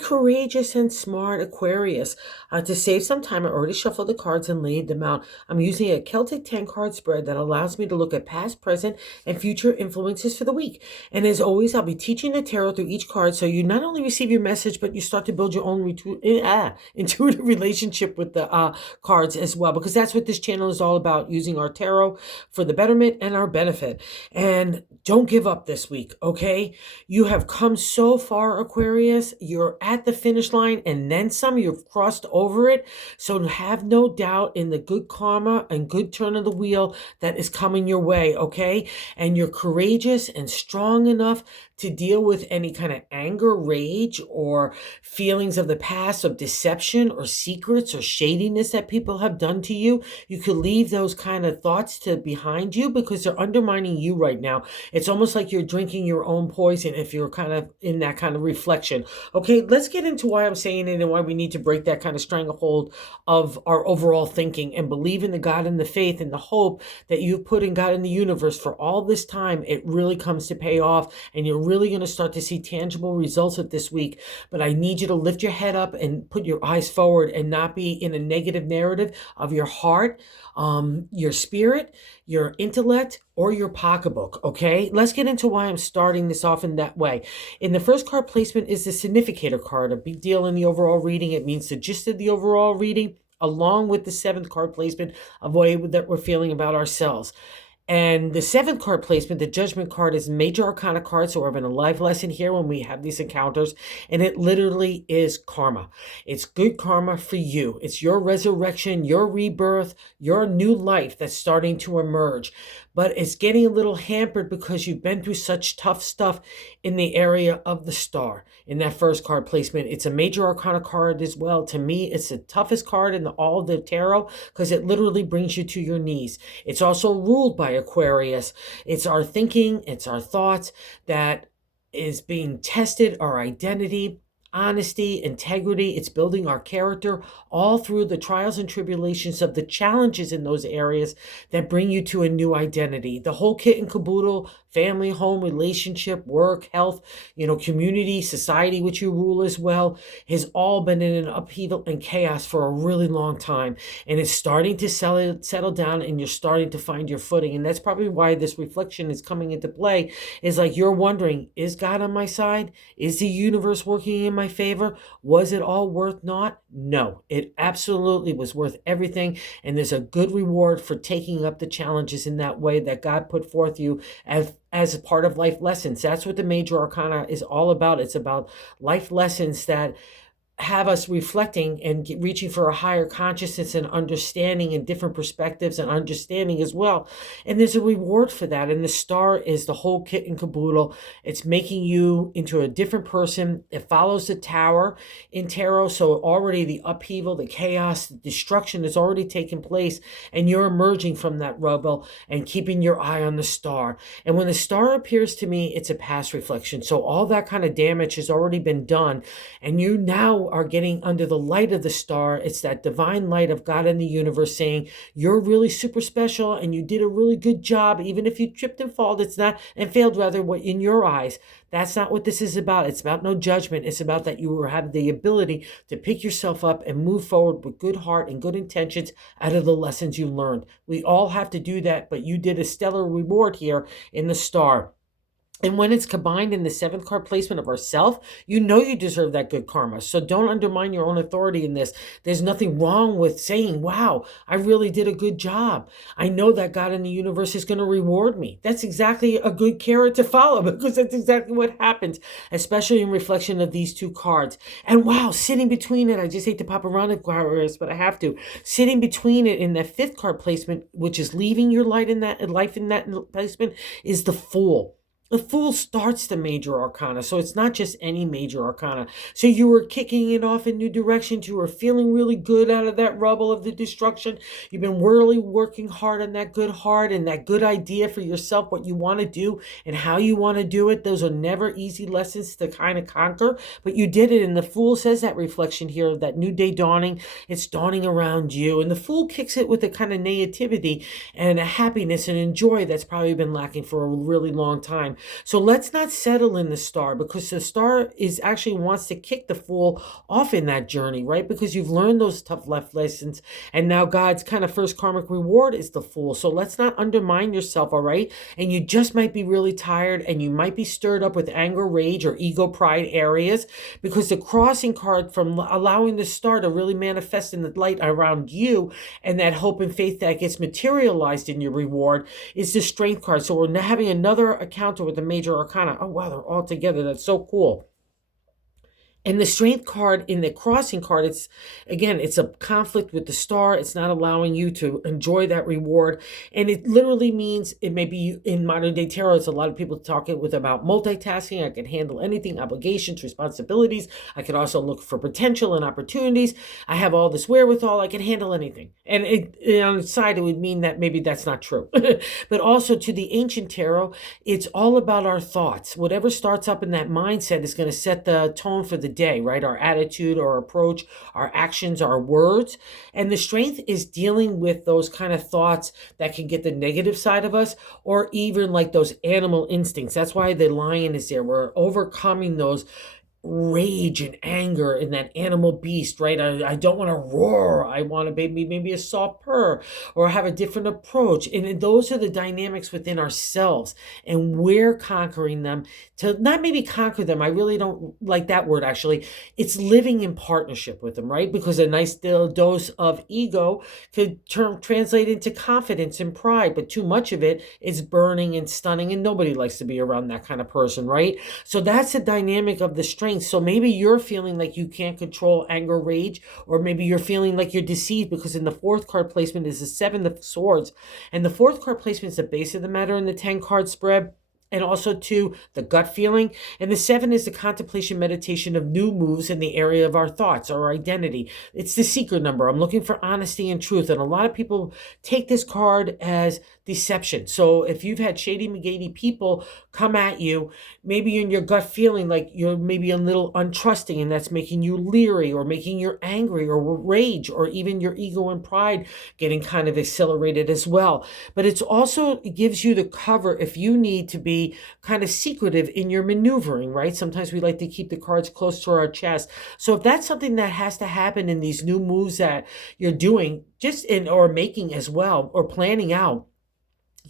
Courageous and smart Aquarius. To save some time, I already shuffled the cards and laid them out. I'm using a Celtic 10 card spread that allows me to look at past, present, and future influences for the week. And as always, I'll be teaching the tarot through each card so you not only receive your message, but you start to build your own intuitive relationship with the cards as well, because that's what this channel is all about, using our tarot for the betterment and our benefit. And don't give up this week, okay? You have come so far, Aquarius. You're at the finish line and then some. You've crossed over it. So have no doubt in the good karma and good turn of the wheel that is coming your way, okay? And you're courageous and strong enough to deal with any kind of anger, rage, or feelings of the past of deception or secrets or shadiness that people have done to you. You could leave those kind of thoughts to behind you because they're undermining you right now. It's almost like you're drinking your own poison if you're kind of in that kind of reflection. Okay, let's get into why I'm saying it and why we need to break that kind of stranglehold of our overall thinking and believe in the God and the faith and the hope that you've put in God and the universe for all this time. It really comes to pay off, and you're really going to start to see tangible results of this week. But I need you to lift your head up and put your eyes forward and not be in a negative narrative of your heart, your spirit, your intellect, or your pocketbook, okay? Let's get into why I'm starting this off in that way. In the first card placement is the significator card, a big deal in the overall reading. It means the gist of the overall reading, along with the seventh card placement of way that we're feeling about ourselves. And the seventh card placement, the judgment card, is major arcana card. So we're having a life lesson here when we have these encounters. And it literally is karma. It's good karma for you. It's your resurrection, your rebirth, your new life that's starting to emerge. But it's getting a little hampered because you've been through such tough stuff in the area of the star. In that first card placement, it's a major arcana card as well. To me, it's the toughest card in all of the tarot because it literally brings you to your knees. It's also ruled by Aquarius. It's our thinking, it's our thoughts that is being tested, our identity, honesty, integrity. It's building our character all through the trials and tribulations of the challenges in those areas that bring you to a new identity. The whole kit and caboodle, family, home, relationship, work, health, community, society, which you rule as well, has all been in an upheaval and chaos for a really long time. And it's starting to settle down, and you're starting to find your footing. And that's probably why this reflection is coming into play, is like you're wondering, is God on my side? Is the universe working in my favor? Was it all worth naught? No, it absolutely was worth everything. And there's a good reward for taking up the challenges in that way that God put forth you as a part of life lessons. That's what the major arcana is all about. It's about life lessons that have us reflecting and reaching for a higher consciousness and understanding and different perspectives and understanding as well. And there's a reward for that. And the star is the whole kit and caboodle. It's making you into a different person. It follows the tower in tarot. So already the upheaval, the chaos, the destruction has already taken place, and you're emerging from that rubble and keeping your eye on the star. And when the star appears to me, it's a past reflection. So all that kind of damage has already been done. And you now are getting under the light of the star. It's that divine light of God in the universe saying, you're really super special and you did a really good job. Even if you tripped and failed, what in your eyes. That's not what this is about. It's about no judgment. It's about that you have the ability to pick yourself up and move forward with good heart and good intentions out of the lessons you learned. We all have to do that, but you did a stellar reward here in the star. And when it's combined in the seventh card placement of ourself, you know you deserve that good karma. So don't undermine your own authority in this. There's nothing wrong with saying, wow, I really did a good job. I know that God in the universe is going to reward me. That's exactly a good carrot to follow, because that's exactly what happens, especially in reflection of these two cards. And wow, sitting between it, I just hate to pop around Aquarius, but I have to. Sitting between it in that fifth card placement, which is leaving your life in that placement, is the Fool. The Fool starts the major arcana, so it's not just any major arcana. So you were kicking it off in new directions. You were feeling really good out of that rubble of the destruction. You've been really working hard on that good heart and that good idea for yourself, what you want to do and how you want to do it. Those are never easy lessons to kind of conquer, but you did it. And the Fool says that reflection here of that new day dawning. It's dawning around you. And the Fool kicks it with a kind of naivety and a happiness and a joy that's probably been lacking for a really long time. time. So let's not settle in the star, because the star is actually wants to kick the fool off in that journey, right? Because you've learned those tough life lessons, and now God's kind of first karmic reward is the fool. So let's not undermine yourself, all right? And you just might be really tired, and you might be stirred up with anger, rage, or ego, pride areas, because the crossing card from allowing the star to really manifest in the light around you, and that hope and faith that gets materialized in your reward, is the strength card. So we're having another encounter with the major arcana. Oh, wow, they're all together. That's so cool. And the strength card in the crossing card, it's again, it's a conflict with the star. It's not allowing you to enjoy that reward. And it literally means, it may be in modern day tarot, it's a lot of people talking with about multitasking. I can handle anything, obligations, responsibilities. I could also look for potential and opportunities. I have all this wherewithal. I can handle anything. And on the side, it would mean that maybe that's not true. But also to the ancient tarot, it's all about our thoughts. Whatever starts up in that mindset is going to set the tone for the day, right? Our attitude, our approach, our actions, our words. And the strength is dealing with those kind of thoughts that can get the negative side of us, or even like those animal instincts. That's why the lion is there. We're overcoming those rage and anger in that animal beast, right? I don't want to roar. I want to maybe a soft purr, or have a different approach. And those are the dynamics within ourselves, and we're conquering them. To not maybe conquer them, I really don't like that word actually. It's living in partnership with them, right? Because a nice little dose of ego could translate into confidence and pride, but too much of it is burning and stunning, and nobody likes to be around that kind of person, right? So that's the dynamic of the strength. So maybe you're feeling like you can't control anger, rage, or maybe you're feeling like you're deceived, because in the fourth card placement is the Seven of Swords. And the fourth card placement is the base of the matter in the 10 card spread, and also to the gut feeling. And the 7 is the contemplation, meditation of new moves in the area of our thoughts, our identity. It's the secret number. I'm looking for honesty and truth. And a lot of people take this card as deception. So if you've had shady McGady people come at you, maybe in your gut feeling like you're maybe a little untrusting, and that's making you leery, or making you angry, or rage, or even your ego and pride getting kind of accelerated as well. But it's also, it gives you the cover if you need to be kind of secretive in your maneuvering, right? Sometimes we like to keep the cards close to our chest. So if that's something that has to happen in these new moves that you're doing, just in, or making as well, or planning out,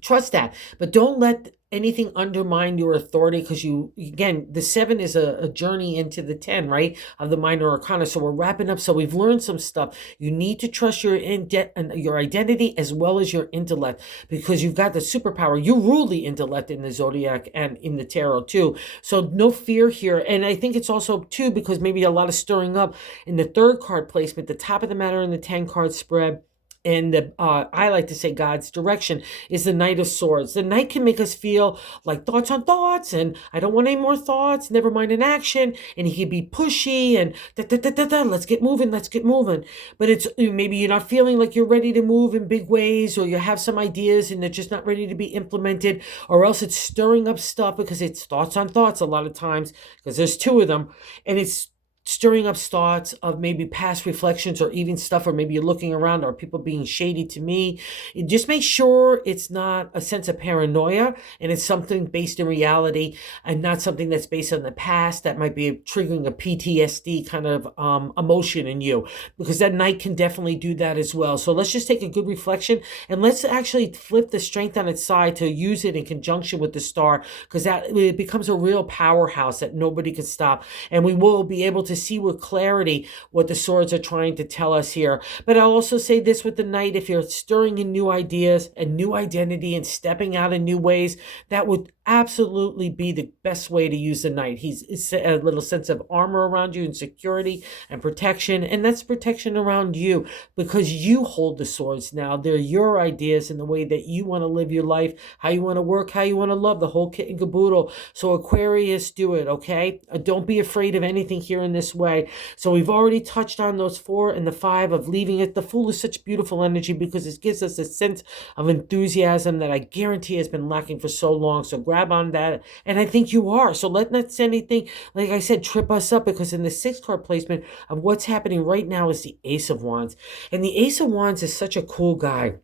trust that, but don't let anything undermine your authority, because you, again, the 7 is a journey into the 10, right, of the minor arcana. So we're wrapping up. So we've learned some stuff. You need to trust your your identity as well as your intellect, because you've got the superpower. You rule the intellect in the zodiac and in the tarot too. So no fear here. And I think it's also too, because maybe a lot of stirring up in the third card placement, the top of the matter in the 10 card spread. And the I like to say God's direction is the Knight of Swords. The Knight can make us feel like thoughts on thoughts, and I don't want any more thoughts, never mind an action. And he can be pushy and let's get moving, let's get moving. But it's maybe you're not feeling like you're ready to move in big ways, or you have some ideas and they're just not ready to be implemented, or else it's stirring up stuff, because it's thoughts on thoughts a lot of times, because there's 2 of them, and it's stirring up thoughts of maybe past reflections, or even stuff, or maybe you're looking around, are people being shady to me? Just make sure it's not a sense of paranoia, and it's something based in reality, and not something that's based on the past that might be triggering a PTSD kind of emotion in you, because that Knight can definitely do that as well. So let's just take a good reflection, and let's actually flip the strength on its side to use it in conjunction with the star, because that it becomes a real powerhouse that nobody can stop, and we will be able to see with clarity what the swords are trying to tell us here. But I'll also say this with the Knight: if you're stirring in new ideas and new identity and stepping out in new ways, that would absolutely be the best way to use the Knight. It's a little sense of armor around you, and security and protection, and that's protection around you, because you hold the swords now. They're your ideas and the way that you want to live your life, how you want to work, how you want to love, the whole kit and caboodle. So Aquarius, do it, okay? Don't be afraid of anything here in this way. So we've already touched on those 4 and the 5 of leaving it. The Fool is such beautiful energy, because it gives us a sense of enthusiasm that I guarantee has been lacking for so long. So grab on that, and I think you are. So let not anything, like I said, trip us up, because in the 6th card placement of what's happening right now is the Ace of Wands. And the Ace of Wands is such a cool guy.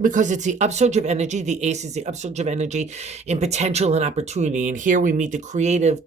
because it's the upsurge of energy. The ace is the upsurge of energy in potential and opportunity. And here we meet the creative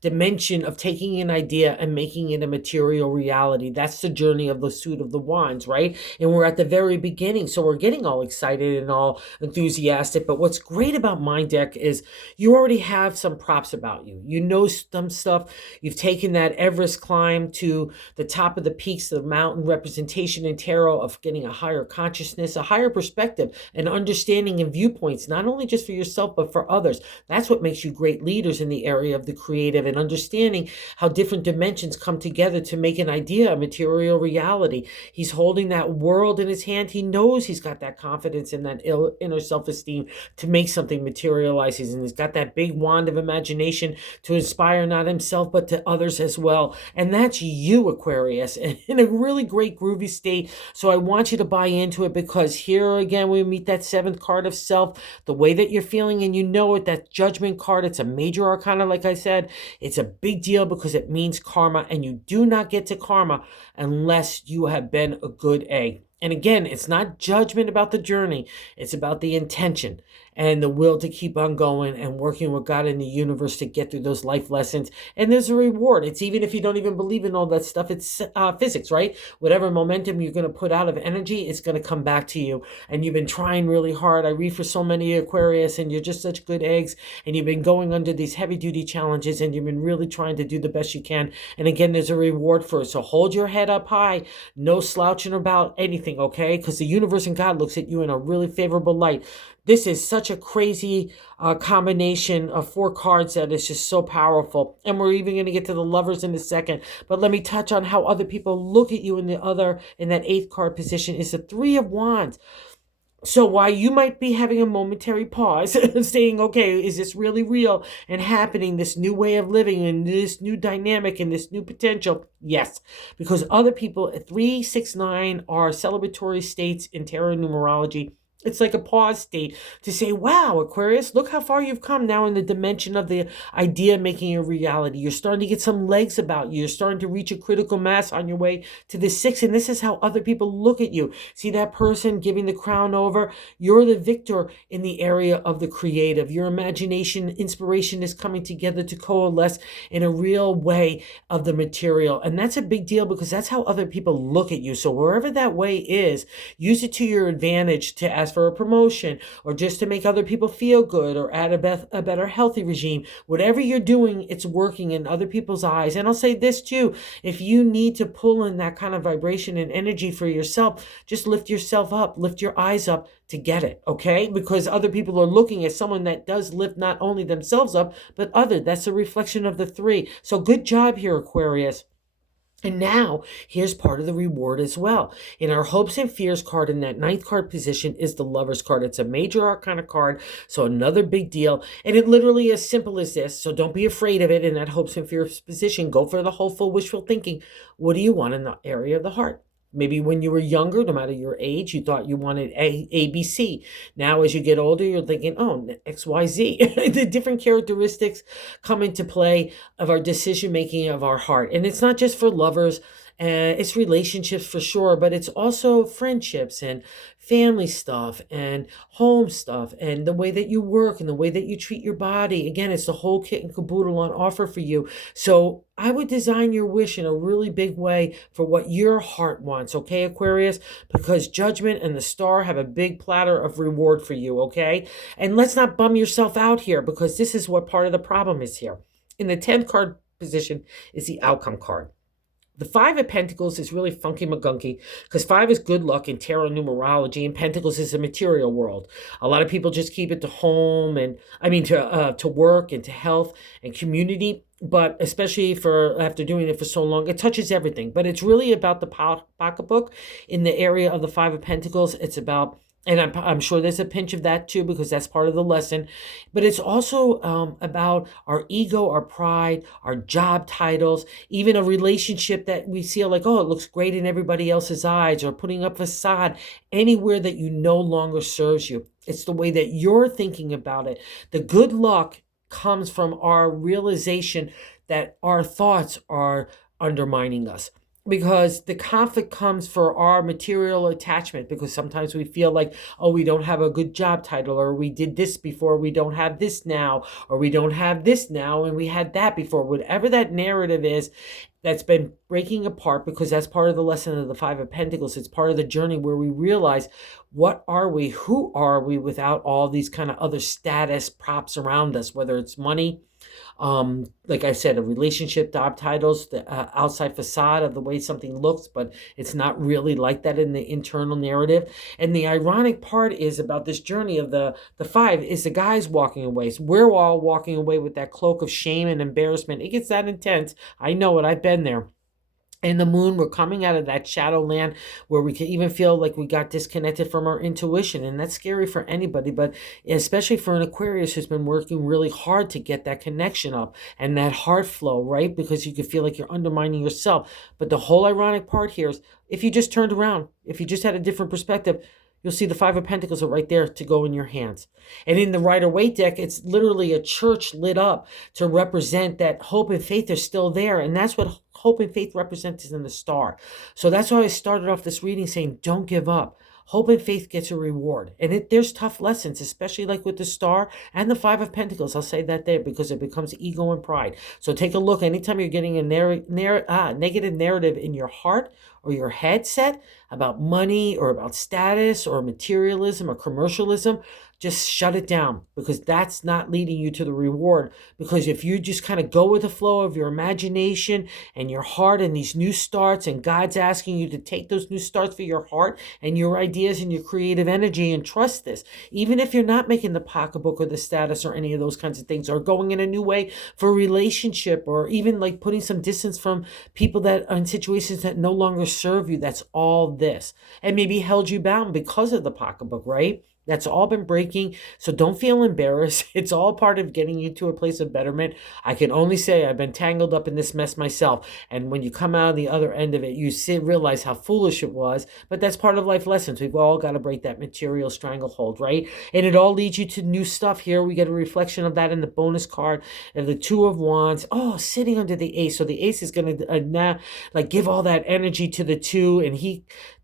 dimension of taking an idea and making it a material reality. That's the journey of the suit of the wands, right? And we're at the very beginning. So we're getting all excited and all enthusiastic. But what's great about my deck is you already have some props about you. You know some stuff. You've taken that Everest climb to the top of the peaks of the mountain representation in tarot of getting a higher consciousness, a higher perspective, and understanding and viewpoints, not only just for yourself, but for others. That's what makes you great leaders in the area of the creative, and understanding how different dimensions come together to make an idea a material reality. He's holding that world in his hand. He knows he's got that confidence and that inner self-esteem to make something materialize. And he's got that big wand of imagination to inspire not himself, but to others as well. And that's you, Aquarius, in a really great groovy state. So I want you to buy into it, because here again, we meet that seventh card of self, the way that you're feeling, and you know it, that judgment card. It's a major arcana, like I said. It's a big deal because it means karma, and you do not get to karma unless you have been a good egg. And again, it's not judgment about the journey. It's about the intention and the will to keep on going and working with God in the universe to get through those life lessons. And there's a reward. It's even if you don't even believe in all that stuff, it's physics, right? Whatever momentum you're going to put out of energy, it's going to come back to you. And you've been trying really hard. I read for so many Aquarius, and you're just such good eggs. And you've been going under these heavy duty challenges, and you've been really trying to do the best you can. And again, there's a reward for it. So hold your head up high. No slouching about anything, okay? Because the universe and God looks at you in a really favorable light. This is such a crazy combination of four cards that is just so powerful. And we're even going to get to the lovers in a second. But let me touch on how other people look at you in that eighth card position is the Three of Wands. So while you might be having a momentary pause, saying, okay, is this really real and happening, this new way of living and this new dynamic and this new potential? Yes, because other people at 3, 6, 9 are celebratory states in tarot numerology. It's like a pause state to say, wow, Aquarius, look how far you've come now in the dimension of the idea making a reality. You're starting to get some legs about you. You're starting to reach a critical mass on your way to the 6. And this is how other people look at you. See that person giving the crown over? You're the victor in the area of the creative. Your imagination, inspiration is coming together to coalesce in a real way of the material. And that's a big deal because that's how other people look at you. So wherever that way is, use it to your advantage to ask for a promotion, or just to make other people feel good, or add a better healthy regime. Whatever you're doing, it's working in other people's eyes. And I'll say this too, if you need to pull in that kind of vibration and energy for yourself, just lift yourself up, lift your eyes up to get it, okay? Because other people are looking at someone that does lift not only themselves up, but others. That's a reflection of the 3. So good job here, Aquarius. And now, here's part of the reward as well. In our hopes and fears card, in that 9th card position, is the Lover's card. It's a major arcana card, so another big deal. And it literally as simple as this, so don't be afraid of it in that hopes and fears position. Go for the hopeful, wishful thinking. What do you want in the area of the heart? Maybe when you were younger, no matter your age, you thought you wanted A, B, C. Now, as you get older, you're thinking, oh, X, Y, Z. The different characteristics come into play of our decision-making of our heart. And it's not just for lovers, it's relationships for sure, but it's also friendships and family stuff and home stuff and the way that you work and the way that you treat your body. Again, it's the whole kit and caboodle on offer for you. So I would design your wish in a really big way for what your heart wants, okay, Aquarius? Because judgment and the star have a big platter of reward for you, okay? And let's not bum yourself out here, because this is what part of the problem is here. In the 10th card position is the outcome card. The 5 of Pentacles is really funky magunky, because 5 is good luck in tarot numerology, and Pentacles is a material world. A lot of people just keep it to home, and to work and to health and community. But especially for after doing it for so long, it touches everything. But it's really about the pocketbook in the area of the 5 of Pentacles. It's about, and I'm sure there's a pinch of that too, because that's part of the lesson. But it's also about our ego, our pride, our job titles, even a relationship that we feel like, oh, it looks great in everybody else's eyes, or putting up a facade anywhere that you no longer serves you. It's the way that you're thinking about it. The good luck comes from our realization that our thoughts are undermining us. because the conflict comes for our material attachment, because sometimes we feel like, oh, we don't have a good job title, or we did this before, we don't have this now, or we don't have this now and we had that before. Whatever that narrative is that's been breaking apart, because that's part of the lesson of the Five of Pentacles. It's part of the journey where we realize, what are we, who are we without all these kind of other status props around us, whether it's money, like I said, a relationship, job titles, the outside facade of the way something looks, but it's not really like that in the internal narrative. And the ironic part is about this journey of the five is the guys walking away. So we're all walking away with that cloak of shame and embarrassment. It gets that intense. I know it. I've been there. In the moon, we're coming out of that shadow land where we can even feel like we got disconnected from our intuition. And that's scary for anybody, but especially for an Aquarius who's been working really hard to get that connection up and that heart flow, right? Because you can feel like you're undermining yourself. But the whole ironic part here is, if you just turned around, if you just had a different perspective, you'll see the Five of Pentacles are right there to go in your hands. And in the Rider-Waite deck, it's literally a church lit up to represent that hope and faith are still there. And that's what hope and faith represents in the star. So that's why I started off this reading saying, don't give up. Hope and faith gets a reward. And there's tough lessons, especially like with the star and the Five of Pentacles. I'll say that there because it becomes ego and pride. So take a look. Anytime you're getting a negative narrative in your heart or your headset about money or about status or materialism or commercialism, just shut it down, because that's not leading you to the reward. Because if you just kind of go with the flow of your imagination and your heart and these new starts, and God's asking you to take those new starts for your heart and your ideas and your creative energy and trust this, even if you're not making the pocketbook or the status or any of those kinds of things, or going in a new way for a relationship, or even like putting some distance from people that are in situations that no longer serve you. That's all this, and maybe held you bound because of the pocketbook, right? That's all been breaking. So don't feel embarrassed. It's all part of getting you to a place of betterment. I can only say I've been tangled up in this mess myself. And when you come out of the other end of it, you realize how foolish it was. But that's part of life lessons. We've all got to break that material stranglehold, right? And it all leads you to new stuff. Here we get a reflection of that in the bonus card of the Two of Wands. Oh, sitting under the Ace. So the Ace is going to now like give all that energy to the two. And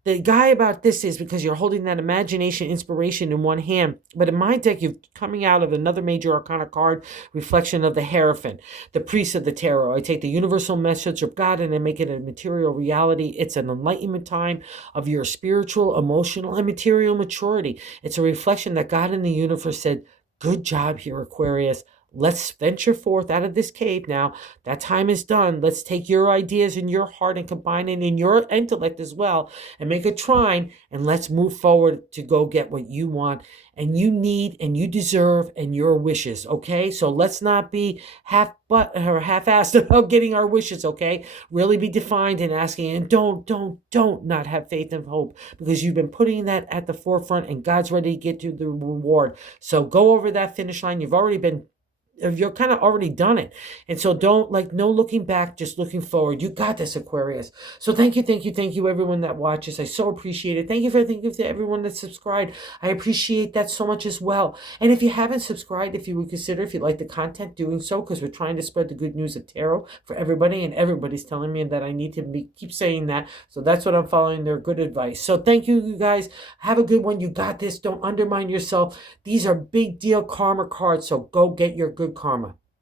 the guy about this is because you're holding that imagination, inspiration in one hand. But in my deck, you're coming out of another major arcana card, reflection of the Hierophant, the priest of the tarot. I take the universal message of God and I make it a material reality. It's an enlightenment time of your spiritual, emotional, and material maturity. It's a reflection that God in the universe said, good job here, Aquarius. Let's venture forth out of this cave now. That time is done. Let's take your ideas and your heart and combine it in your intellect as well and make a trine, and let's move forward to go get what you want and you need and you deserve and your wishes, okay? So let's not be half-assed about getting our wishes, okay? Really be defined in asking, and don't not have faith and hope, because you've been putting that at the forefront and God's ready to get you the reward. So go over that finish line. You're kind of already done it. And so don't no looking back, just looking forward. You got this, Aquarius. So thank you, everyone that watches. I so appreciate it. Thank you to everyone that subscribed. I appreciate that so much as well. And if you haven't subscribed, if you would consider, if you like the content, doing so, because we're trying to spread the good news of tarot for everybody, and everybody's telling me that I need to keep saying that. So that's what I'm following, their good advice. So thank you, you guys. Have a good one. You got this. Don't undermine yourself. These are big deal karma cards. So go get your good karma.